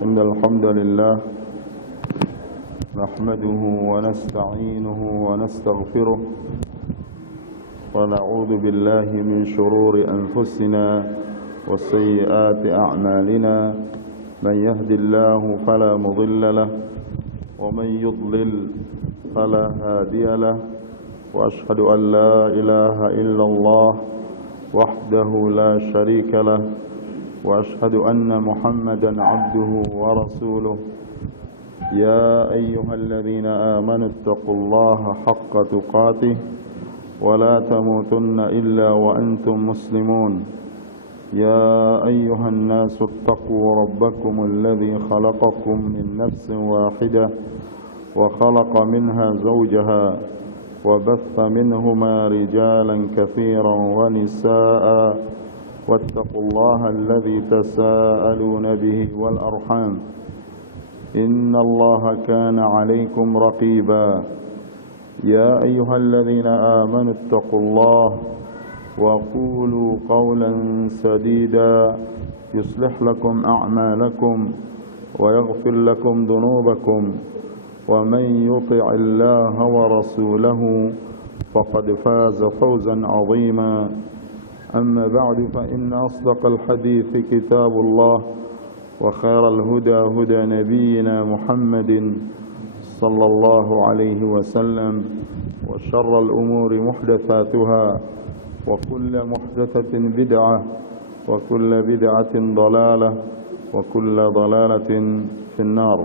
إن الحمد لله نحمده ونستعينه ونستغفره ونعوذ بالله من شرور أنفسنا وسيئات أعمالنا من يهد الله فلا مضل له ومن يضلل فلا هادي له وأشهد أن لا إله إلا الله وحده لا شريك له وأشهد أن محمدا عبده ورسوله يا أيها الذين آمنوا اتقوا الله حق تقاته ولا تموتن إلا وأنتم مسلمون يا أيها الناس اتقوا ربكم الذي خلقكم من نفس واحدة وخلق منها زوجها وبث منهما رجالا كثيرا ونساء واتقوا الله الذي تساءلون به والأرحام إن الله كان عليكم رقيبا يا أيها الذين آمنوا اتقوا الله وقولوا قولا سديدا يصلح لكم أعمالكم ويغفر لكم ذنوبكم ومن يطع الله ورسوله فقد فاز فوزا عظيما أما بعد فإن أصدق الحديث كتاب الله وخير الهدى هدى نبينا محمد صلى الله عليه وسلم وشر الأمور محدثاتها وكل محدثة بدعة وكل بدعة ضلالة وكل ضلالة في النار.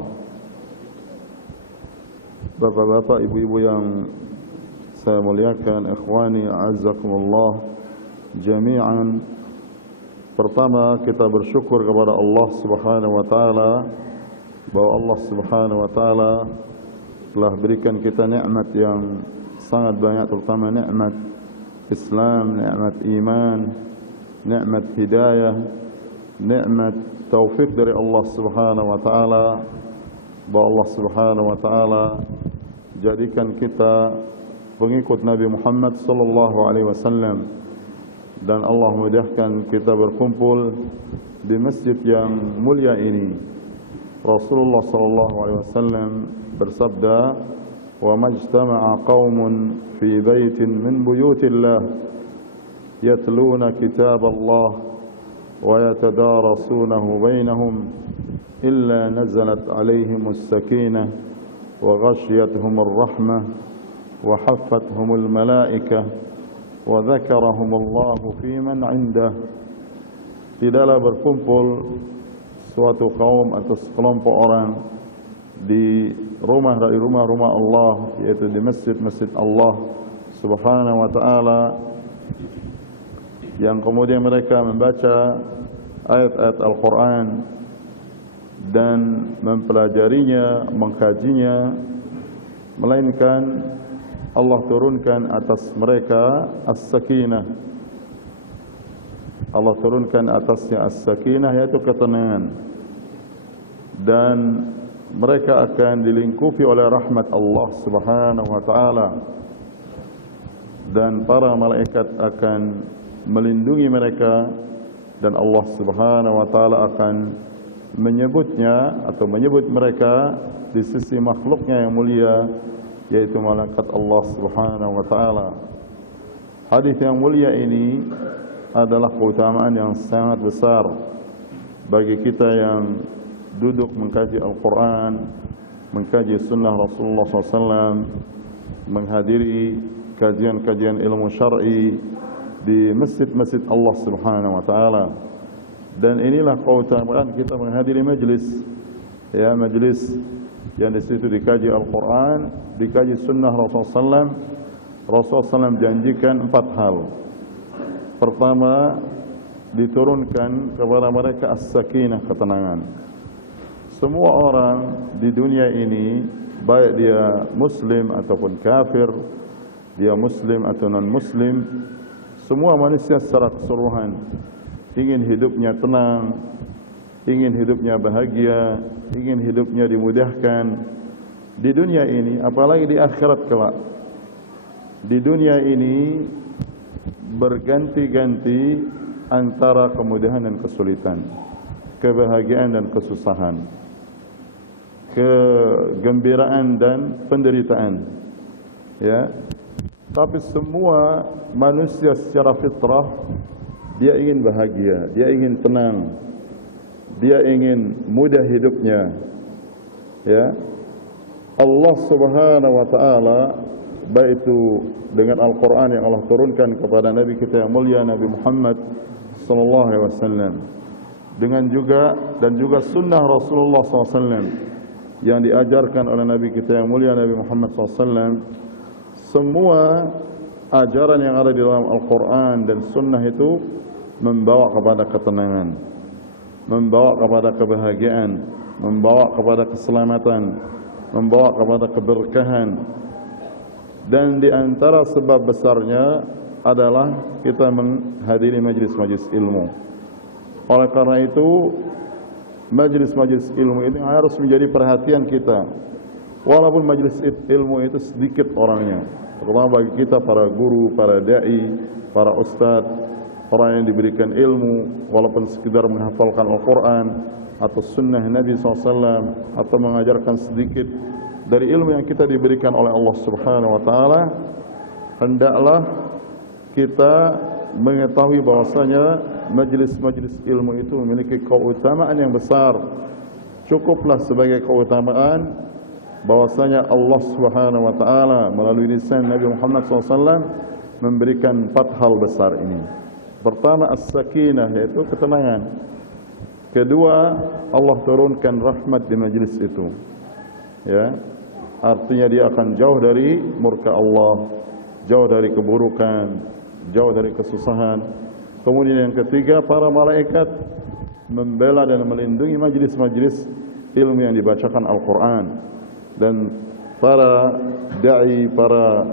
Bapak-bapak, ibu-ibu yang saya muliakan, ikhwani a'azzakumullah jami'an. Pertama, kita bersyukur kepada Allah Subhanahu wa taala bahwa Allah Subhanahu wa taala telah berikan kita nikmat yang sangat banyak, terutama nikmat Islam, nikmat iman, nikmat hidayah, nikmat taufik dari Allah Subhanahu wa taala, bahwa Allah Subhanahu wa taala jadikan kita pengikut Nabi Muhammad sallallahu alaihi wasallam, dan Allah mudahkan kita berkumpul di masjid yang mulia ini. Rasulullah sallallahu alaihi wasallam bersabda, "Wa majtama'a qaumun fi baitin min buyutillah yatluna kitaballah wa yatadarasunahu bainahum illa nazalat alaihimus sakinah wa ghashiyatuhumur rahmah wa haffathumul malaikah wa dzakarahumullahu fi man 'indah." Tidaklah berkumpul suatu kaum atau sekelompok orang di rumah dari rumah-rumah Allah, yaitu di masjid-masjid Allah Subhanahu wa taala, yang kemudian mereka membaca ayat-ayat Al-Quran dan mempelajarinya, mengkajinya, melainkan Allah turunkan atas mereka as-sakinah. Allah turunkan atasnya as-sakinah, yaitu ketenangan, dan mereka akan dilingkupi oleh rahmat Allah Subhanahu wa taala, dan para malaikat akan melindungi mereka, dan Allah Subhanahu wa taala akan menyebutnya atau menyebut mereka di sisi makhluknya yang mulia, yaitu malaikat Allah Subhanahu wa taala. Hadis yang mulia ini adalah keutamaan yang sangat besar bagi kita yang duduk mengkaji Al-Quran, mengkaji sunnah Rasulullah SAW, menghadiri kajian-kajian ilmu syar'i di masjid-masjid Allah Subhanahu wa taala. Dan inilah keutamaan kita menghadiri majlis, ya, majlis yang di situ dikaji Al-Quran, dikaji sunnah Rasulullah SAW. Rasulullah SAW janjikan 4 hal. Pertama, diturunkan kepada mereka as-sakinah, ketenangan. Semua orang di dunia ini, baik dia muslim ataupun kafir, dia muslim atau non-muslim, semua manusia secara keseluruhan ingin hidupnya tenang, ingin hidupnya bahagia, ingin hidupnya dimudahkan di dunia ini, apalagi di akhirat kelak. Di dunia ini berganti-ganti antara kemudahan dan kesulitan, kebahagiaan dan kesusahan. kegembiraan dan penderitaan. Ya. Tapi semua manusia secara fitrah dia ingin bahagia, dia ingin tenang, dia ingin mudah hidupnya. Ya. Allah Subhanahu wa taala baik itu dengan Al-Qur'an yang Allah turunkan kepada Nabi kita yang mulia Nabi Muhammad sallallahu alaihi wasallam, dengan juga sunnah Rasulullah sallallahu alaihi wasallam yang diajarkan oleh Nabi kita yang mulia Nabi Muhammad sallallahu alaihi wasallam. Semua ajaran yang ada di dalam Al-Quran dan Sunnah itu membawa kepada ketenangan, membawa kepada kebahagiaan, membawa kepada keselamatan, membawa kepada keberkahan. Dan di antara sebab besarnya adalah kita menghadiri majlis-majlis ilmu. Oleh karena itu, majlis-majlis ilmu ini harus menjadi perhatian kita. Walaupun majlis ilmu itu sedikit orangnya, terutama bagi kita para guru, para da'i, para ustadz, orang yang diberikan ilmu, walaupun sekedar menghafalkan Al-Quran atau sunnah Nabi SAW, atau mengajarkan sedikit dari ilmu yang kita diberikan oleh Allah Subhanahu wa taala, hendaklah kita mengetahui bahwasanya majlis-majlis ilmu itu memiliki keutamaan yang besar. Cukuplah sebagai keutamaan bahwasanya Allah Subhanahu wa taala melalui lisan Nabi Muhammad SAW memberikan 4 hal besar ini. Pertama, as-sakinah, yaitu ketenangan. Kedua, Allah turunkan rahmat di majlis itu. Ya. Artinya dia akan jauh dari murka Allah, jauh dari keburukan, jauh dari kesusahan. Kemudian yang ketiga, para malaikat membela dan melindungi majlis-majlis ilmu yang dibacakan Al-Quran. Dan para da'i, para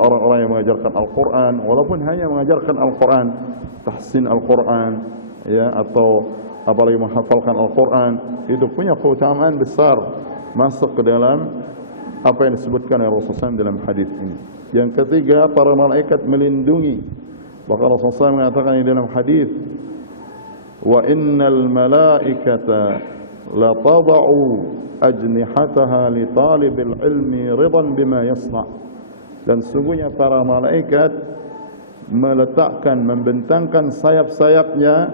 orang-orang yang mengajarkan Al-Quran, walaupun hanya mengajarkan Al-Quran, tahsin Al-Quran, ya, atau apalagi menghafalkan Al-Quran, itu punya keutamaan besar, masuk ke dalam apa yang disebutkan oleh Rasulullah SAW dalam hadis ini. Yang ketiga, para malaikat melindungi. Bahkan Rasulullah SAW mengatakan di dalam hadis, wa innal malaikata la tada'u ajnihataha li talibil ilmi ridan bima yasna'. Dan sungguhnya para malaikat meletakkan, membentangkan sayap-sayapnya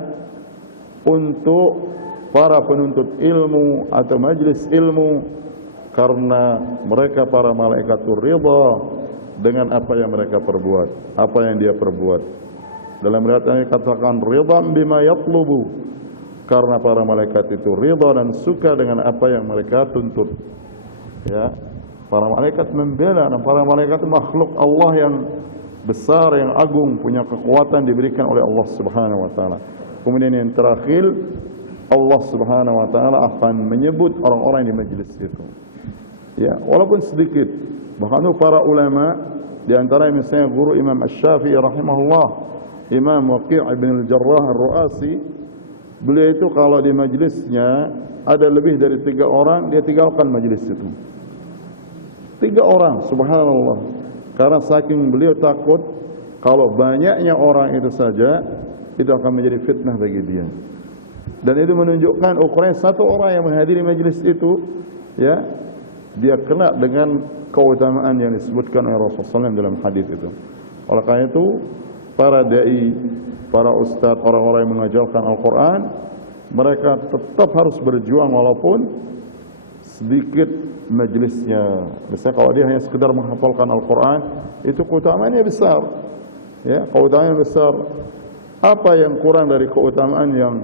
untuk para penuntut ilmu atau majlis ilmu, karena mereka para malaikat itu ridha dengan apa yang mereka perbuat, apa yang dia perbuat. Dalam riwayat ini katakan ridan bima yatlubu, karena para malaikat itu ridha dan suka dengan apa yang mereka tuntut. Ya, para malaikat membela, dan para malaikat itu makhluk Allah yang besar, yang agung, punya kekuatan diberikan oleh Allah Subhanahu wa taala. Kemudian yang terakhir, Allah Subhanahu wa taala akan menyebut orang-orang di majlis itu. Ya, walaupun sedikit. Bahkan para ulama di antara misalnya guru Imam Asy-Syafi'i rahimahullah, Imam Waqi' bin Al-Jarrah Ar-Ru'asi, beliau itu kalau di majlisnya ada lebih dari 3 orang, dia tinggalkan majlis itu. 3 orang, subhanallah. Karena saking beliau takut kalau banyaknya orang itu saja, itu akan menjadi fitnah bagi dia. Dan itu menunjukkan ukuran 1 orang yang menghadiri majlis itu, ya, dia kena dengan keutamaan yang disebutkan oleh Rasulullah SAW dalam hadis itu. Oleh karena itu, para da'i, para ustadz, orang-orang yang mengajarkan Al-Quran, mereka tetap harus berjuang walaupun sedikit majlisnya. Misalnya kalau dia hanya sekedar menghafalkan Al-Quran, itu keutamaannya besar. Ya, keutamaannya besar. Apa yang kurang dari keutamaan yang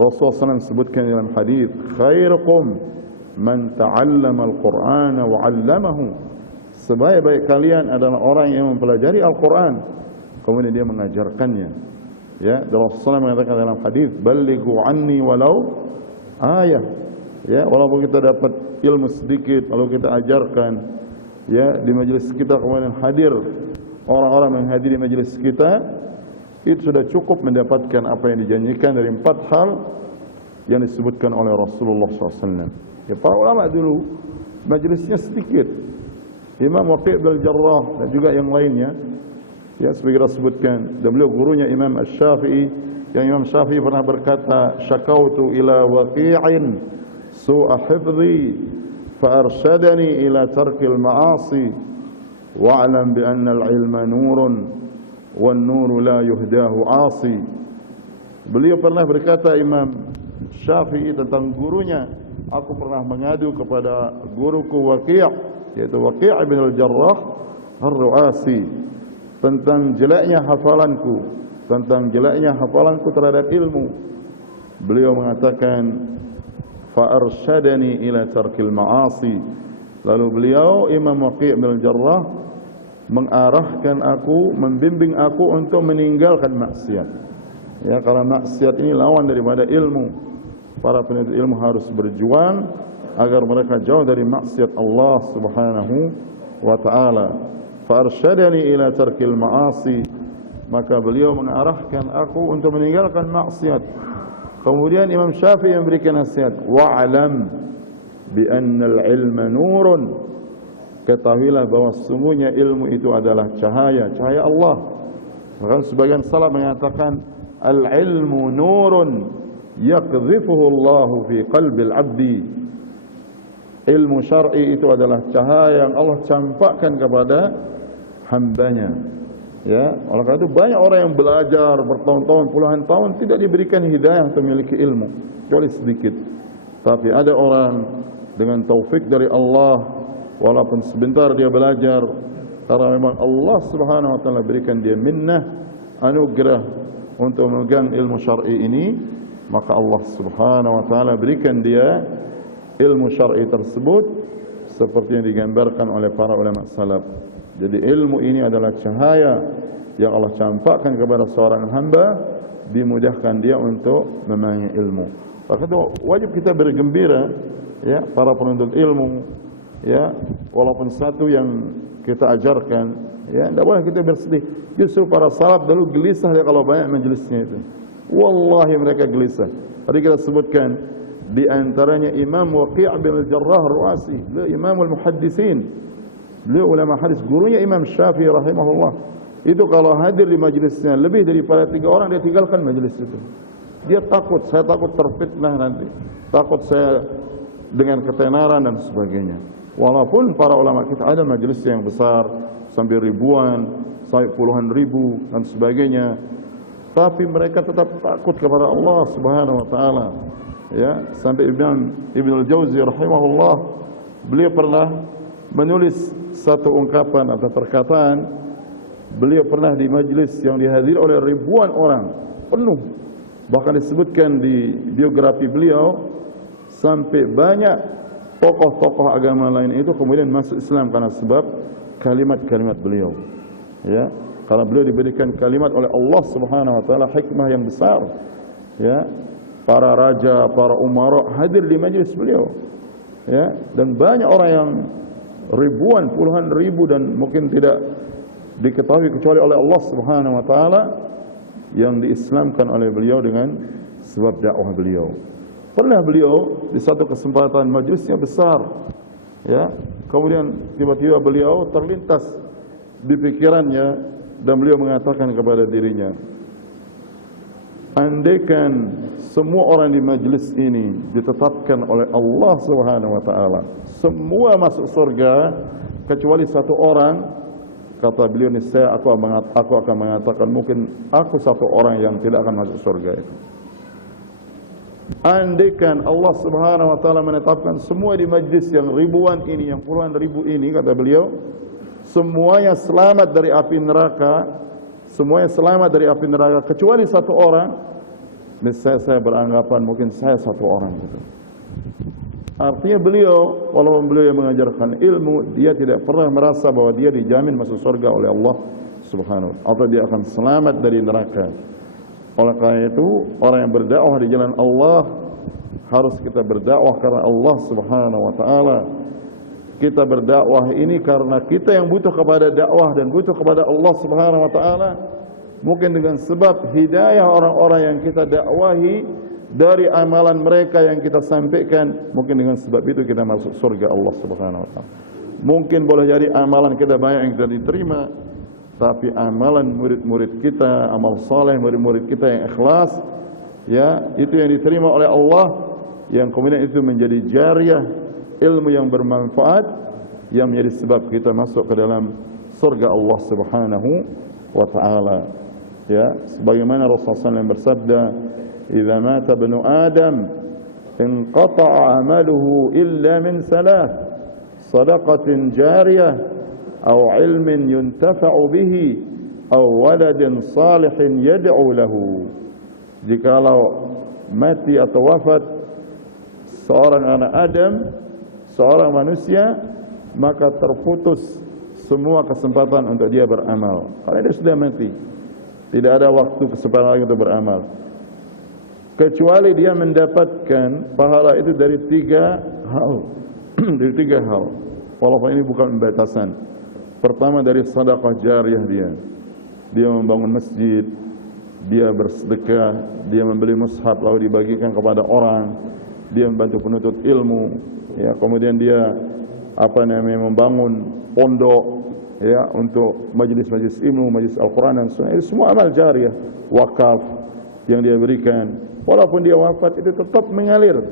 Rasulullah SAW sebutkan dalam hadis, khairukum man ta'allama al-Qur'an wa 'allamahu. Sebaik-baik kalian adalah orang yang mempelajari Al-Quran, kemudian dia mengajarkannya. Ya, Rasulullah mengatakan dalam hadis, "Ballighu anni walau ayah." Ya, walaupun kita dapat ilmu sedikit, lalu kita ajarkan, ya, di majelis kita, kemudian hadir orang-orang menghadiri majelis kita, itu sudah cukup mendapatkan apa yang dijanjikan dari 4 hal yang disebutkan oleh Rasulullah SAW. Ya, para ulama dulu majelisnya sedikit. Imam Waqi' bin Al-Jarrah dan juga yang lainnya, ya, sebagai kita sebutkan, dan beliau gurunya Imam Asy-Syafi'i, yang Imam Syafi'i pernah berkata, syakautu ila Waqi'in su'a hifdhi fa arsyadani ila tarkil ma'asi wa'lam bi anna al-ilma nurun wan nuru la yuhdahu 'asi. Beliau pernah berkata, Imam Syafi'i, tentang gurunya, aku pernah mengadu kepada guruku Waqi', yaitu Waqi' bin al-Jarrah Ar-Ru'asi, tentang jeleknya hafalanku terhadap ilmu. Beliau mengatakan, fa arsyadani ila tarkil ma'asi. Lalu beliau, Imam Waqi' bin al-Jarrah, mengarahkan aku, membimbing aku untuk meninggalkan maksiat. Ya, karena maksiat ini lawan daripada ilmu. Para penuntut ilmu harus berjuang agar mereka jauh dari maksiat Allah Subhanahu wa ta'ala. Fa arsyadani ila tarkil ma'asi, maka beliau mengarahkan aku untuk meninggalkan maksiat. Kemudian Imam Syafi'i memberikan nasihat, wa'lam bi annal ilma nurun, ketahuilah bahwa sesungguhnya ilmu itu adalah cahaya Allah. Maka sebagian salaf mengatakan, al-ilmu nurun yaqdhifuhu Allahu fi qalbil 'abdi. Ilmu syar'i itu adalah cahaya yang Allah campakkan kepada hambanya. Ya, oleh karena itu banyak orang yang belajar bertahun-tahun, puluhan tahun tidak diberikan hidayah untuk memiliki ilmu, kecuali sedikit. Tapi ada orang dengan taufik dari Allah, walaupun sebentar dia belajar, karena memang Allah Subhanahu wa taala berikan dia minnah, anugerah untuk memegang ilmu syar'i ini, maka Allah Subhanahu wa taala berikan dia ilmu syar'i tersebut seperti yang digambarkan oleh para ulama salaf. Jadi ilmu ini adalah cahaya yang Allah campakkan kepada seorang hamba, dimudahkan dia untuk memahami ilmu. Maka itu wajib kita bergembira, ya, para penuntut ilmu, ya, walaupun satu yang kita ajarkan, ya, tidak boleh kita bersedih. Justru para salaf dulu gelisah dia kalau banyak majelisnya itu. Wallahi mereka gelisah. Tadi kita sebutkan di antaranya Imam Waqi' bin al-Jarrah Ar-Ru'asi, beliau Imamul Muhaddisin. Beliau ulama hadis, gurunya Imam Syafi'i rahimahullah. Itu kalau hadir di majelisnya lebih daripada 3 orang, dia tinggalkan majelis itu. Dia takut, saya takut terfitnah nanti, takut saya dengan ketenaran dan sebagainya. Walaupun para ulama kita ada majelis yang besar sampai ribuan, sampai puluhan ribu dan sebagainya, tapi mereka tetap takut kepada Allah Subhanahu wa taala. Ya, sampai Ibn al-Jauzi rahimahullah, beliau pernah menulis satu ungkapan atau perkataan. Beliau pernah di majlis yang dihadiri oleh ribuan orang, penuh. Bahkan disebutkan di biografi beliau, sampai banyak tokoh-tokoh agama lain itu kemudian masuk Islam karena sebab kalimat-kalimat beliau. Ya, karena beliau diberikan kalimat oleh Allah Subhanahu wa taala, hikmah yang besar. Ya, para raja, para umara hadir di majlis beliau. Ya, dan banyak orang yang ribuan, puluhan ribu, dan mungkin tidak diketahui kecuali oleh Allah Subhanahu wa taala, yang diislamkan oleh beliau dengan sebab dakwah beliau. Pernah beliau di satu kesempatan majlisnya besar, ya, kemudian tiba-tiba beliau terlintas di pikirannya dan beliau mengatakan kepada dirinya, andaikan semua orang di majlis ini ditetapkan oleh Allah Subhanahu wa taala, semua masuk surga kecuali satu orang, kata beliau, niscaya aku akan mengatakan mungkin aku satu orang yang tidak akan masuk surga itu. Andaikan Allah Subhanahu wa taala menetapkan semua di majlis yang ribuan ini, yang puluhan ribu ini, kata beliau, semuanya selamat dari api neraka, semuanya selamat dari api neraka kecuali satu orang, niscaya saya beranggapan mungkin saya satu orang gitu. Artinya beliau, walaupun beliau yang mengajarkan ilmu, dia tidak pernah merasa bahwa dia dijamin masuk surga oleh Allah Subhanahu wa taala, atau dia akan selamat dari neraka. Oleh karena itu, orang yang berdakwah di jalan Allah harus kita berdakwah karena Allah Subhanahu wa taala. Kita berdakwah ini karena kita yang butuh kepada dakwah dan butuh kepada Allah Subhanahu wa taala. Mungkin dengan sebab hidayah orang-orang yang kita dakwahi dari amalan mereka yang kita sampaikan, mungkin dengan sebab itu kita masuk surga Allah Subhanahu wa taala. Mungkin boleh jadi amalan kita banyak yang kita diterima, tapi amalan murid-murid kita, amal saleh murid-murid kita yang ikhlas, ya, itu yang diterima oleh Allah, yang kemudian itu menjadi jariyah, ilmu yang bermanfaat yang menjadi sebab kita masuk ke dalam surga Allah Subhanahu wa taala. Ya, sebagaimana Rasulullah SAW bersabda, "Idza mata ibnu Adam inqata'a 'amaluhu illa min salah, sadaqatin jariyah aw 'ilmin yuntafa'u bihi aw waladin salihin yad'u lahu." Jikalau mati atau wafat seorang anak Adam, seorang manusia, maka terputus semua kesempatan untuk dia beramal. Karena dia sudah mati, tidak ada waktu kesempatan lagi untuk beramal, kecuali dia mendapatkan pahala itu dari 3 hal. Dari 3 hal, walaupun ini bukan batasan. Pertama, dari sedekah jariyah dia membangun masjid, dia bersedekah, dia membeli mushaf lalu dibagikan kepada orang, dia membantu penuntut ilmu, ya, kemudian dia membangun pondok, ya, untuk majlis-majlis ilmu, majlis Al-Quran dan Sunnah. Itu semua amal jariyah, wakaf yang dia berikan. Walaupun dia wafat, itu tetap mengalir.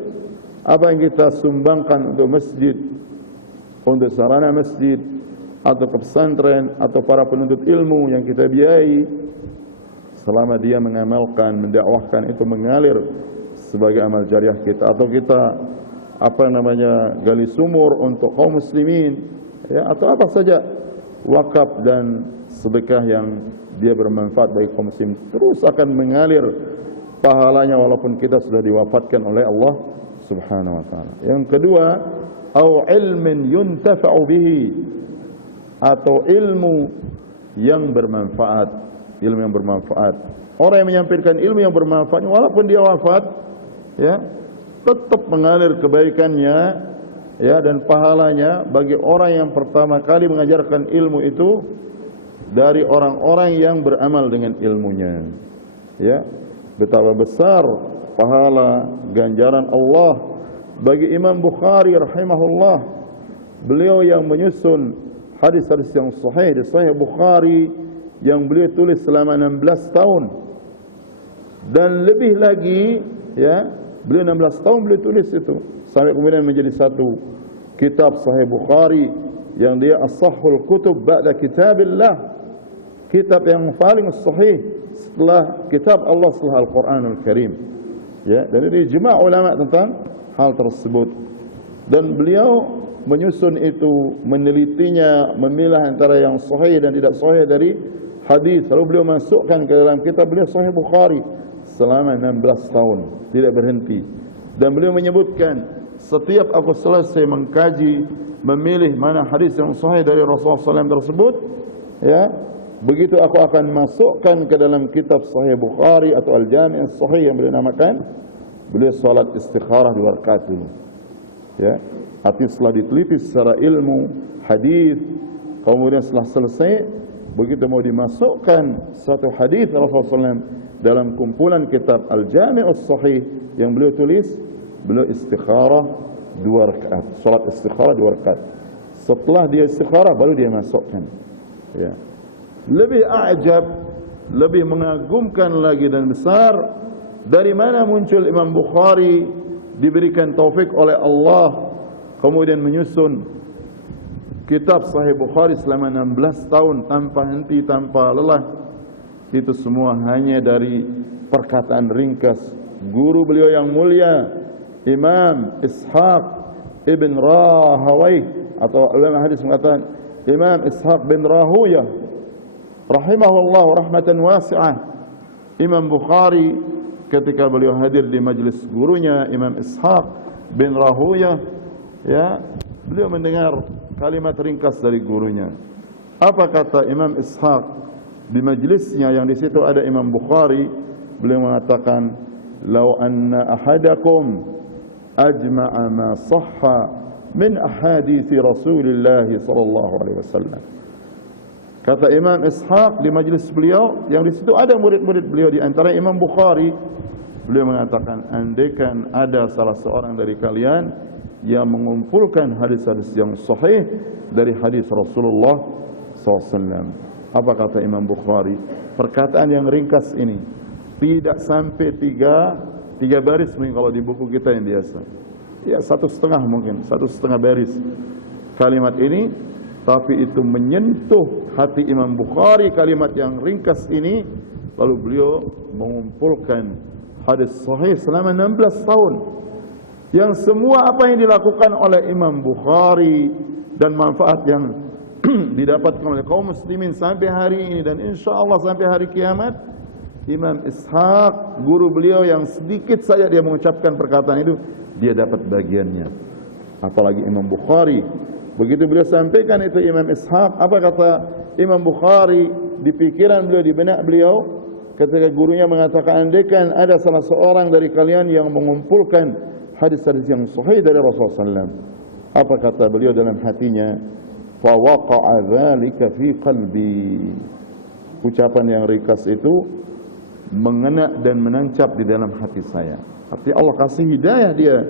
Apa yang kita sumbangkan untuk masjid, untuk sarana masjid, atau ke pesantren, atau para penuntut ilmu yang kita biayai, selama dia mengamalkan, mendakwahkan, itu mengalir sebagai amal jariyah kita. Atau kita gali sumur untuk kaum muslimin, ya, atau apa saja, wakaf dan sedekah yang dia bermanfaat bagi kaum muslimin, terus akan mengalir pahalanya walaupun kita sudah diwafatkan oleh Allah Subhanahu wa taala. Yang kedua, au ilmin yuntafa'u bihi, atau ilmu yang bermanfaat. Ilmu yang bermanfaat. Orang yang menyampaikan ilmu yang bermanfaat walaupun dia wafat, ya, tetap mengalir kebaikannya, ya, dan pahalanya bagi orang yang pertama kali mengajarkan ilmu itu dari orang-orang yang beramal dengan ilmunya. Ya, betapa besar pahala ganjaran Allah bagi Imam Bukhari rahimahullah. Beliau yang menyusun hadis-hadis yang sahih di Sahih Bukhari yang beliau tulis selama 16 tahun. Dan lebih lagi, ya, beliau 16 tahun beliau tulis itu, sampai kemudian menjadi satu kitab Sahih Bukhari yang dia as-sahhul kutub ba'da kitabillah, kitab yang paling sahih setelah kitab Allah, setelah Al-Quranul Karim. Ya, dan ini ijma' ulama tentang hal tersebut. Dan beliau menyusun itu, menelitinya, memilah antara yang sahih dan tidak sahih dari hadis. Lalu beliau masukkan ke dalam kitab beliau Sahih Bukhari selama 16 tahun, tidak berhenti. Dan beliau menyebutkan, setiap aku selesai mengkaji, memilih mana hadis yang sahih dari Rasulullah SAW tersebut, ya, begitu aku akan masukkan ke dalam kitab Sahih Bukhari atau Al-Jami' As-Sahih yang beliau namakan. Beliau salat istikharah 2 rakaat dulu. Ya, artinya setelah diteliti secara ilmu hadis, kemudian setelah selesai, begitu mau dimasukkan satu hadis Rasulullah SAW dalam kumpulan kitab Al-Jami' As-Sahih yang beliau tulis, beliau istikharah 2 rakaat, salat istikharah 2 rakaat. Setelah dia istikharah baru dia masukkan. Ya. Lebih ajab, lebih mengagumkan lagi dan besar, dari mana muncul Imam Bukhari diberikan taufik oleh Allah kemudian menyusun kitab Sahih Bukhari selama 16 tahun tanpa henti, tanpa lelah. Itu semua hanya dari perkataan ringkas guru beliau yang mulia, Imam Ishaq ibn Rahawayh, atau ulama hadis mengatakan Imam Ishaq bin Rahuyah rahimahullah rahmatan wasi'ah. Imam Bukhari ketika beliau hadir di majlis gurunya Imam Ishaq bin Rahuyah, ya, beliau mendengar kalimat ringkas dari gurunya. Apa kata Imam Ishaq di majlisnya yang di situ ada Imam Bukhari? Beliau mengatakan, "Lau anna ahadakum ajma'a ma sahha min ahadithi Rasulillah sallallahu alaihi wasallam." Kata Imam Ishaq di majlis beliau yang di situ ada murid-murid beliau, di antara Imam Bukhari. Beliau mengatakan, andaikan ada salah seorang dari kalian yang mengumpulkan hadis-hadis yang sahih dari hadis Rasulullah SAW. Apa kata Imam Bukhari? Perkataan yang ringkas ini tidak sampai 3 3 baris mungkin kalau di buku kita yang biasa. Ya 1,5 mungkin, 1,5 baris kalimat ini, tapi itu menyentuh hati Imam Bukhari kalimat yang ringkas ini. Lalu beliau mengumpulkan hadis sahih selama 16 tahun, yang semua apa yang dilakukan oleh Imam Bukhari dan manfaat yang didapatkan oleh kaum muslimin sampai hari ini dan insya-Allah sampai hari kiamat. Imam Ishaq, guru beliau, yang sedikit saja dia mengucapkan perkataan itu, dia dapat bagiannya. Apalagi Imam Bukhari. Begitu beliau sampaikan itu Imam Ishaq, apa kata Imam Bukhari di pikiran beliau, di benak beliau, ketika gurunya mengatakan, andaikan ada salah seorang dari kalian yang mengumpulkan hadis-hadis yang sahih dari Rasulullah SAW. Apa kata beliau dalam hatinya? Fawaqa'a dzalika fi qalbi. Ucapan yang ringkas itu mengena dan menancap di dalam hati saya. Artinya Allah kasih hidayah dia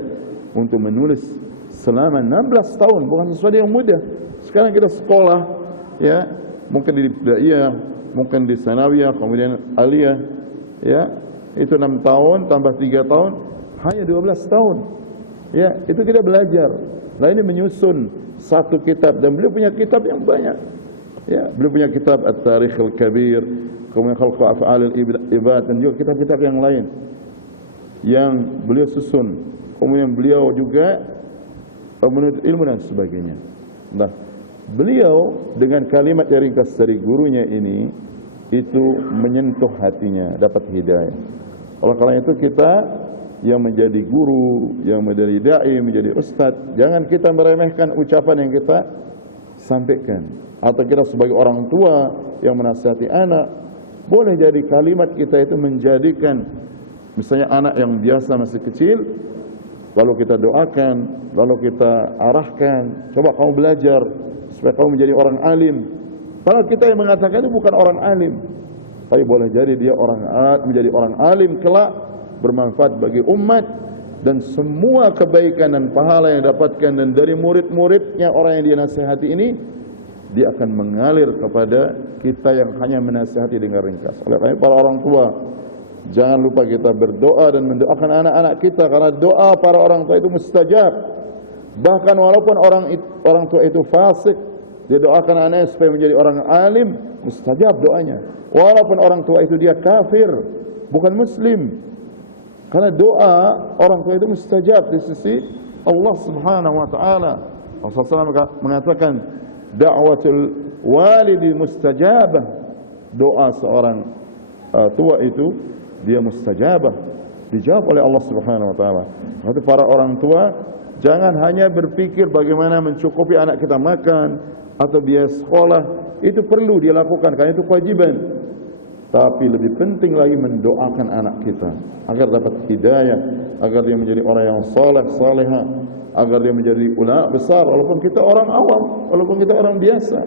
untuk menulis selama 16 tahun, bukan sesuatu yang mudah. Sekarang kita sekolah, ya, mungkin di ibtidaiyah, mungkin di sanawiyah, kemudian aliyah, ya, itu 6 tahun tambah 3 tahun, hanya 12 tahun. Ya, itu kita belajar. Nah, ini menyusun satu kitab, dan beliau punya kitab yang banyak. Ya, beliau punya kitab At-Tarikh Al-Kabir, kemudian Khalqu Af'al Al-Ibad, dan juga kitab-kitab yang lain yang beliau susun. Kemudian beliau juga menuntut ilmu dan sebagainya. Nah, beliau dengan kalimat yang ringkas dari gurunya ini, itu menyentuh hatinya, dapat hidayah. Oleh karena itu kita yang menjadi guru, yang menjadi da'i, menjadi ustaz, jangan kita meremehkan ucapan yang kita sampaikan. Atau kita sebagai orang tua yang menasihati anak, boleh jadi kalimat kita itu menjadikan, misalnya anak yang biasa masih kecil, lalu kita doakan, lalu kita arahkan, coba kamu belajar supaya kamu menjadi orang alim. Padahal kita yang mengatakan itu bukan orang alim, tapi boleh jadi dia menjadi orang alim kelak, bermanfaat bagi umat, dan semua kebaikan dan pahala yang dapatkan dan dari murid-muridnya orang yang dia nasihati ini, dia akan mengalir kepada kita yang hanya menasihati dengan ringkas. Oleh karena para orang tua, jangan lupa kita berdoa dan mendoakan anak-anak kita, karena doa para orang tua itu mustajab. Bahkan walaupun orang tua itu fasik, dia doakan anaknya supaya menjadi orang alim, mustajab doanya. Walaupun orang tua itu dia kafir, bukan muslim, karena doa orang tua itu mustajab di sisi Allah Subhanahu wa taala. Rasulullah SAW mengatakan, da'watul walidi mustajabah. Doa seorang tua itu dia mustajabah, dijawab oleh Allah Subhanahu wa taala. Untuk para orang tua, jangan hanya berpikir bagaimana mencukupi anak kita makan atau biaya sekolah, itu perlu dia lakukan karena itu kewajiban. Tapi lebih penting lagi mendoakan anak kita agar dapat hidayah, agar dia menjadi orang yang saleh, salehah, agar dia menjadi ulama besar. Walaupun kita orang awam, walaupun kita orang biasa,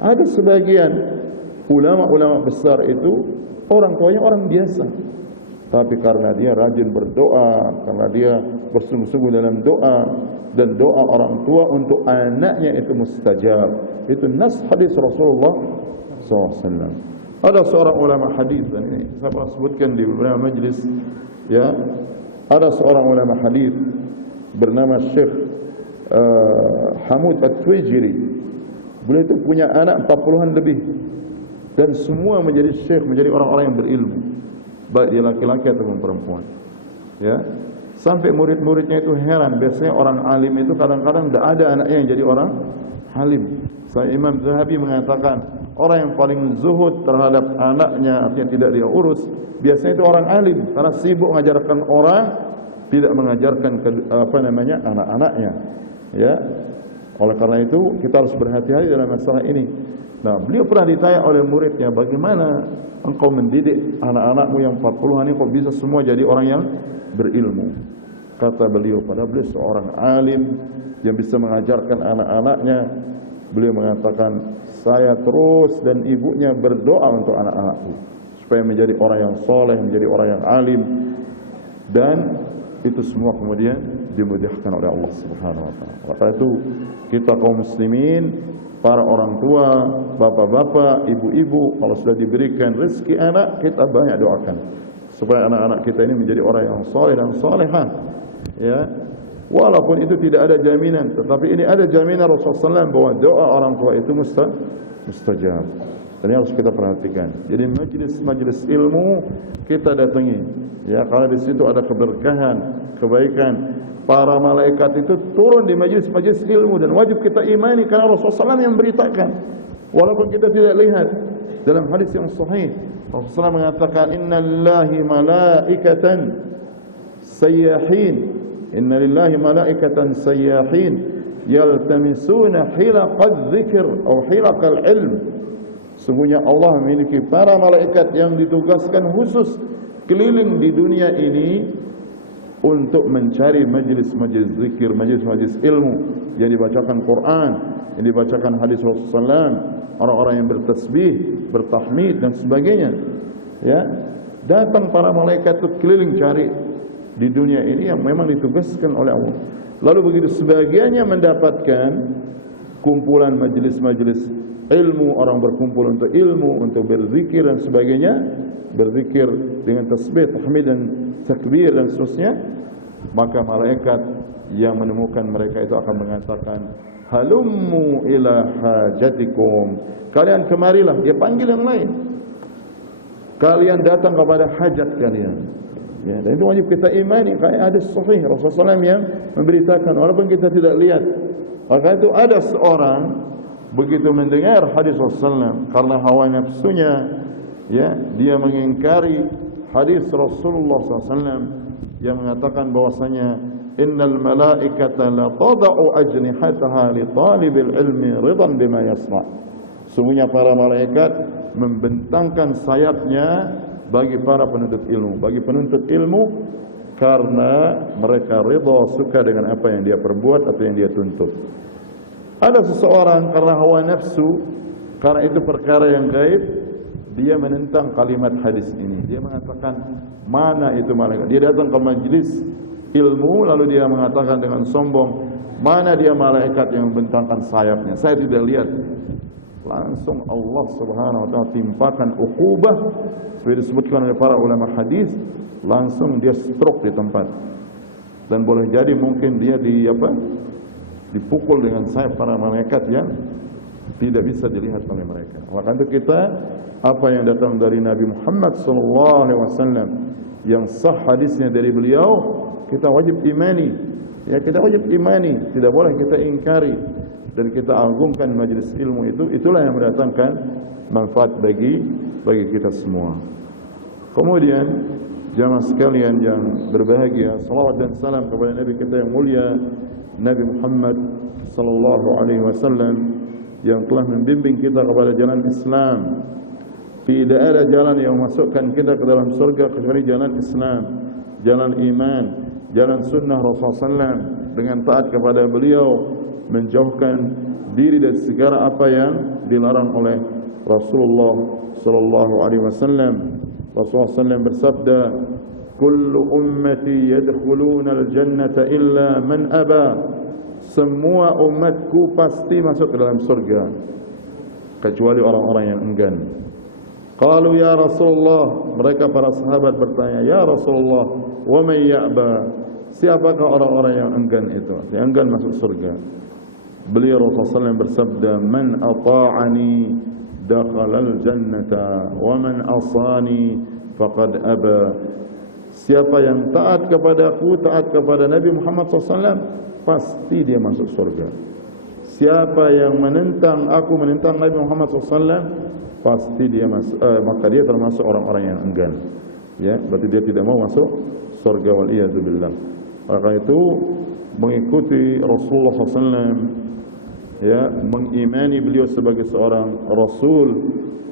ada sebagian ulama-ulama besar itu orang tuanya orang biasa, tapi karena dia rajin berdoa, karena dia bersungguh-sungguh dalam doa, dan doa orang tua untuk anaknya itu mustajab. Itu nas hadis Rasulullah SAW. Ada seorang ulama hadis, dan ini saya pernah sebutkan di beberapa majlis, ya, ada seorang ulama hadis bernama Syekh Hamud At-Tuwaijiri. Beliau itu punya anak 40-an lebih, dan semua menjadi syekh, menjadi orang-orang yang berilmu, baik dia laki-laki ataupun perempuan. Ya, sampai murid-muridnya itu heran. Biasanya orang alim itu kadang-kadang tidak ada anaknya yang jadi orang alim. Saya Imam Zahabi mengatakan, orang yang paling zuhud terhadap anaknya, artinya tidak dia urus, biasanya itu orang alim, karena sibuk mengajarkan orang, tidak mengajarkan anak-anaknya. Ya, oleh karena itu kita harus berhati-hati dalam masalah ini. Nah, beliau pernah ditanya oleh muridnya, bagaimana engkau mendidik anak-anakmu yang 40-an ini kok bisa semua jadi orang yang berilmu? Kata beliau, padahal beliau seorang alim yang bisa mengajarkan anak-anaknya. Beliau mengatakan, saya terus dan ibunya berdoa untuk anak-anakku supaya menjadi orang yang soleh, menjadi orang yang alim, dan itu semua kemudian dimudahkan oleh Allah Subhanahu wa taala. Karena itu kita kaum muslimin, para orang tua, bapak-bapak, ibu-ibu, kalau sudah diberikan rezeki anak, kita banyak doakan supaya anak-anak kita ini menjadi orang yang saleh dan salehah. Ya, walaupun itu tidak ada jaminan, tetapi ini ada jaminan Rasulullah SAW bahwa doa orang tua itu mustajab. Dan ini harus kita perhatikan. Jadi majlis-majlis ilmu kita datangi. Ya, karena di situ ada keberkahan, kebaikan. Para malaikat itu turun di majlis-majlis ilmu dan wajib kita imani karena Rasulullah SAW yang beritakan. Walaupun kita tidak lihat. Dalam hadis yang sahih, Rasulullah mengatakan, Inna lillahi malaikatan sayyahin. Inna lillahi malaikatan sayyahin yaltamisuna hilaqal dzikr atau hilaqal ilm. Sungguhnya Allah memiliki para malaikat yang ditugaskan khusus keliling di dunia ini untuk mencari majlis-majlis zikir, majlis-majlis ilmu yang dibacakan Quran, yang dibacakan hadis Rasulullah SAW, orang-orang yang bertasbih, bertahmid dan sebagainya. Ya, datang para malaikat itu keliling cari di dunia ini yang memang ditugaskan oleh Allah. Lalu begitu sebagiannya mendapatkan kumpulan majlis-majlis ilmu, orang berkumpul untuk ilmu, untuk berzikir dan sebagainya, berzikir dengan tasbih, tahmid dan takbir dan seterusnya, maka malaikat yang menemukan mereka itu akan mengatakan, halummu ila hajatikum, kalian kemarilah. Dia panggil yang lain, kalian datang kepada hajat kalian. Ya, dan itu wajib kita imani. Kayak hadis sahih Rasulullah SAW yang memberitakan, walaupun kita tidak lihat. Maka itu ada seorang begitu mendengar hadis Rasulullah SAW, karena hawa nafsunya, ya, dia mengingkari hadis Rasulullah SAW yang mengatakan bahwasanya innal malaikata la tada'u ajnihataha li talibil ilmi ridan bima yasma'. Sungguhnya para malaikat membentangkan sayapnya bagi para penuntut ilmu, bagi penuntut ilmu, karena mereka ridha, suka dengan apa yang dia perbuat atau yang dia tuntut. Ada seseorang karena hawa nafsu, karena itu perkara yang gaib, dia menentang kalimat hadis ini. Dia mengatakan, mana itu malaikat? Dia datang ke majlis ilmu, lalu dia mengatakan dengan sombong, mana dia malaikat yang membentangkan sayapnya? Saya tidak lihat. Langsung Allah Subhanahu wa taala timpakan uqubah seperti disebutkan oleh para ulama hadis, langsung dia stroke di tempat. Dan boleh jadi mungkin dia dipukul dengan sayap para malaikat yang tidak bisa dilihat oleh mereka. Maka itu kita, apa yang datang dari Nabi Muhammad SAW yang sah hadisnya dari beliau, kita wajib imani. Ya, kita wajib imani, tidak boleh kita ingkari, dan kita agungkan majlis ilmu itu. Itulah yang mendatangkan manfaat bagi kita semua. Kemudian jamaah sekalian yang berbahagia, salawat dan salam kepada Nabi kita yang mulia, Nabi Muhammad sallallahu alaihi wasallam, yang telah membimbing kita kepada jalan Islam. Tidak ada jalan yang memasukkan kita ke dalam surga kecuali jalan Islam, jalan iman, jalan sunnah Rasulullah SAW, dengan taat kepada beliau, menjauhkan diri dari segala apa yang dilarang oleh Rasulullah sallallahu alaihi wasallam. Rasulullah SAW bersabda, kullu ummati yadkhuluna al-jannata illa man aba. Semua umatku pasti masuk ke dalam surga kecuali orang-orang yang enggan. Qalu ya Rasulullah, mereka para sahabat bertanya, ya Rasulullah, wa may ya'ba? Siapakah orang-orang yang enggan itu, yang enggan masuk surga? Beliau Rasulullah SAW bersabda, man ata'ani dakhalal jannata wa man asani faqad aba. Siapa yang taat kepadaku, taat kepada Nabi Muhammad SAW, pasti dia masuk surga. Siapa yang menentang aku, menentang Nabi Muhammad SAW, pasti dia masuk, maka dia termasuk orang-orang yang enggan. Ya, berarti dia tidak mau masuk surga, wal iyadu billah. Maka itu mengikuti Rasulullah SAW, ya, mengimani beliau sebagai seorang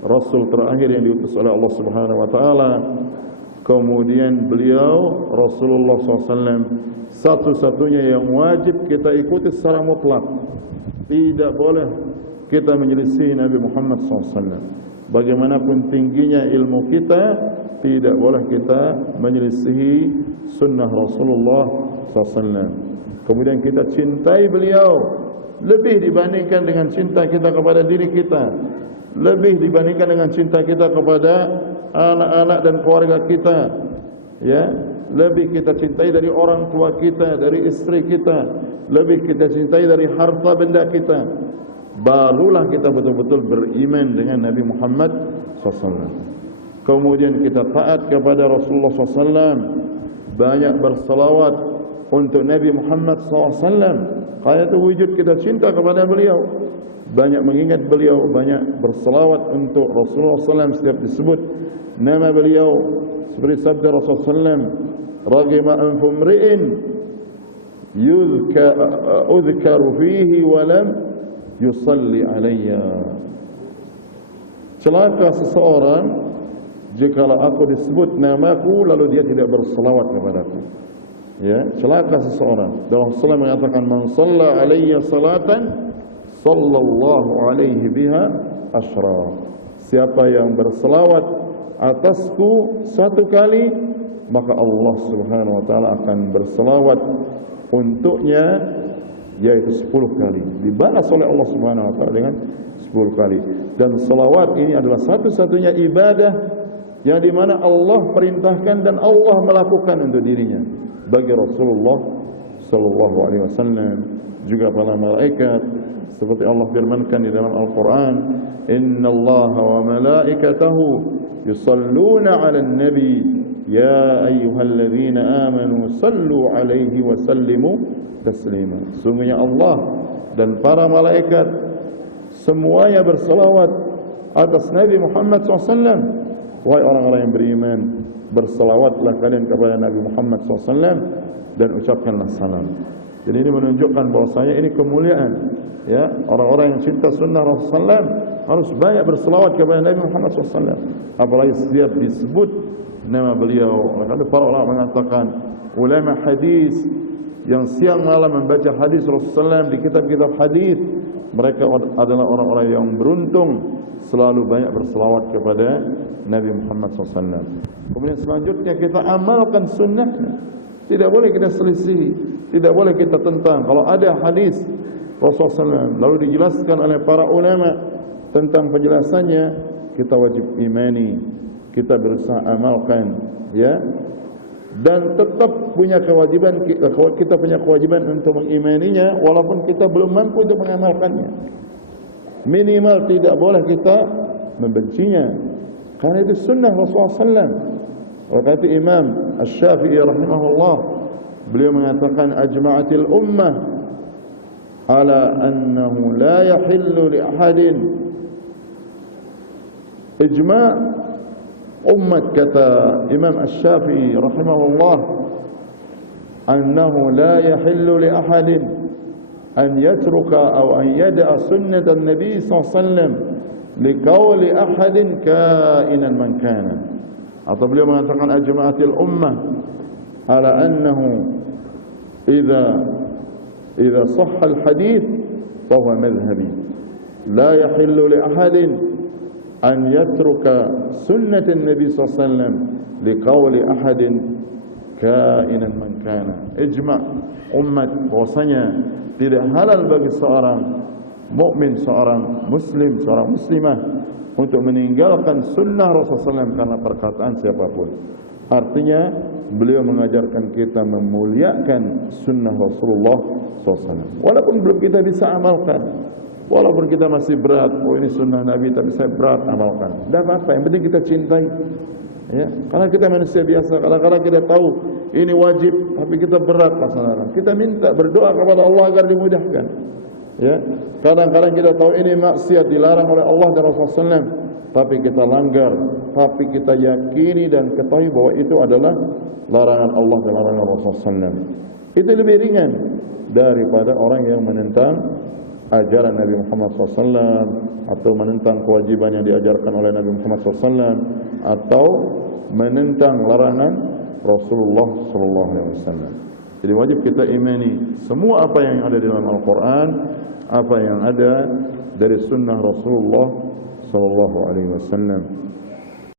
Rasul terakhir yang diutus oleh Allah Subhanahu wa taala. Kemudian beliau Rasulullah SAW satu-satunya yang wajib kita ikuti secara mutlak. Tidak boleh kita menyelisih Nabi Muhammad SAW. Bagaimanapun tingginya ilmu kita, tidak boleh kita menyelisihi sunnah Rasulullah SAW. Kemudian kita cintai beliau lebih dibandingkan dengan cinta kita kepada diri kita, lebih dibandingkan dengan cinta kita kepada anak-anak dan keluarga kita, ya, lebih kita cintai dari orang tua kita, dari istri kita, lebih kita cintai dari harta benda kita, barulah kita betul-betul beriman dengan Nabi Muhammad SAW. Kemudian kita taat kepada Rasulullah SAW, banyak berselawat untuk Nabi Muhammad SAW. Karena itu wujud kita cinta kepada beliau, banyak mengingat beliau, banyak berselawat untuk Rasulullah SAW. Setiap disebut nama beliau, seperti sabda Rasulullah SAW, ragima anfu mri'in udhkaru fihi walam yusalli alayya. Celaka seseorang jikalau aku disebut namaku lalu dia tidak berselawat kepadaku. Ya, celaka seseorang. Dan Rasulullah mengatakan, man shalla alayya salatan sallallahu alaihi biha asyra. Siapa yang berselawat atasku satu kali, maka Allah Subhanahu wa taala akan berselawat untuknya, yaitu 10 kali. Dibalas oleh Allah Subhanahu wa taala dengan 10 kali. Dan selawat ini adalah satu-satunya ibadah yang dimana Allah perintahkan dan Allah melakukan untuk dirinya. Bagi Rasulullah sallallahu alaihi wasallam, juga para malaikat, seperti Allah firmankan di dalam Al-Quran, innallaha wa malaikatahu yusalluna 'alan nabi ya ayyuhalladzina amanu sallu 'alaihi wa sallimu taslima. Sungguhnya Allah dan para malaikat semuanya berselawat atas Nabi Muhammad SAW. Wahai orang-orang yang beriman, berselawatlah kalian kepada Nabi Muhammad SAW dan ucapkanlah salam. Jadi ini menunjukkan bahwasanya ini kemuliaan, ya, orang-orang yang cinta sunnah Rasulullah harus banyak berselawat kepada Nabi Muhammad SAW. Apalagi setiap disebut nama beliau. Karena para ulama mengatakan, ulama hadis yang siang malam membaca hadis Rasulullah di kitab-kitab hadis, mereka adalah orang-orang yang beruntung, selalu banyak berselawat kepada Nabi Muhammad SAW. Kemudian selanjutnya kita amalkan sunnahnya. Tidak boleh kita selisih, tidak boleh kita tentang. Kalau ada hadis Rasulullah SAW lalu dijelaskan oleh para ulama tentang penjelasannya, kita wajib imani, kita berusaha amalkan, ya. Dan tetap punya kewajiban, kita punya kewajiban untuk mengimaninya walaupun kita belum mampu untuk mengamalkannya. Minimal tidak boleh kita membencinya, karena itu sunnah Rasulullah SAW. Waktu Imam Asy-Syafi'i rahimahullah, beliau mengatakan, ajma'atil ummah ala annahu la yahillu li ahadin. Ijma' umat, kata Imam Asy-Syafi'i rahimahullah, annahu la yahillu li ahadin an yatruka aw an yada'a sunnatan Nabi sallallahu alaihi wasallam liqauli ahadin kainan man kana. Atau beliau mengatakan ajma'atil ummah ala annahu idza sahha al-hadith fa huwa madhhabi la yahillu li ahadin an yatruka sunnatan Nabi sallallahu alaihi wasallam liqauli ahadin kainan man kana. Ijma' umat bahwasanya tidak halal bagi seorang mukmin, seorang muslim, seorang muslimah untuk meninggalkan sunnah Rasulullah SAW karena perkataan siapapun. Artinya beliau mengajarkan kita memuliakan sunnah Rasulullah SAW. Walaupun belum kita bisa amalkan, walaupun kita masih berat, oh ini sunnah Nabi tapi saya berat amalkan, tidak apa-apa, yang penting kita cintai, ya. Karena kita manusia biasa, kadang-kadang kita tahu ini wajib tapi kita berat laksanakan, kita minta, berdoa kepada Allah agar dimudahkan, ya. Kadang-kadang kita tahu ini maksiat dilarang oleh Allah dan Rasulullah SAW, tapi kita langgar, tapi kita yakini dan ketahui bahwa itu adalah larangan Allah dan larangan Rasulullah SAW. Itu lebih ringan daripada orang yang menentang ajaran Nabi Muhammad SAW atau menentang kewajiban yang diajarkan oleh Nabi Muhammad SAW atau menentang larangan Rasulullah SAW. Jadi wajib kita imani semua apa yang ada di dalam Al-Quran, apa yang ada dari sunnah Rasulullah SAW.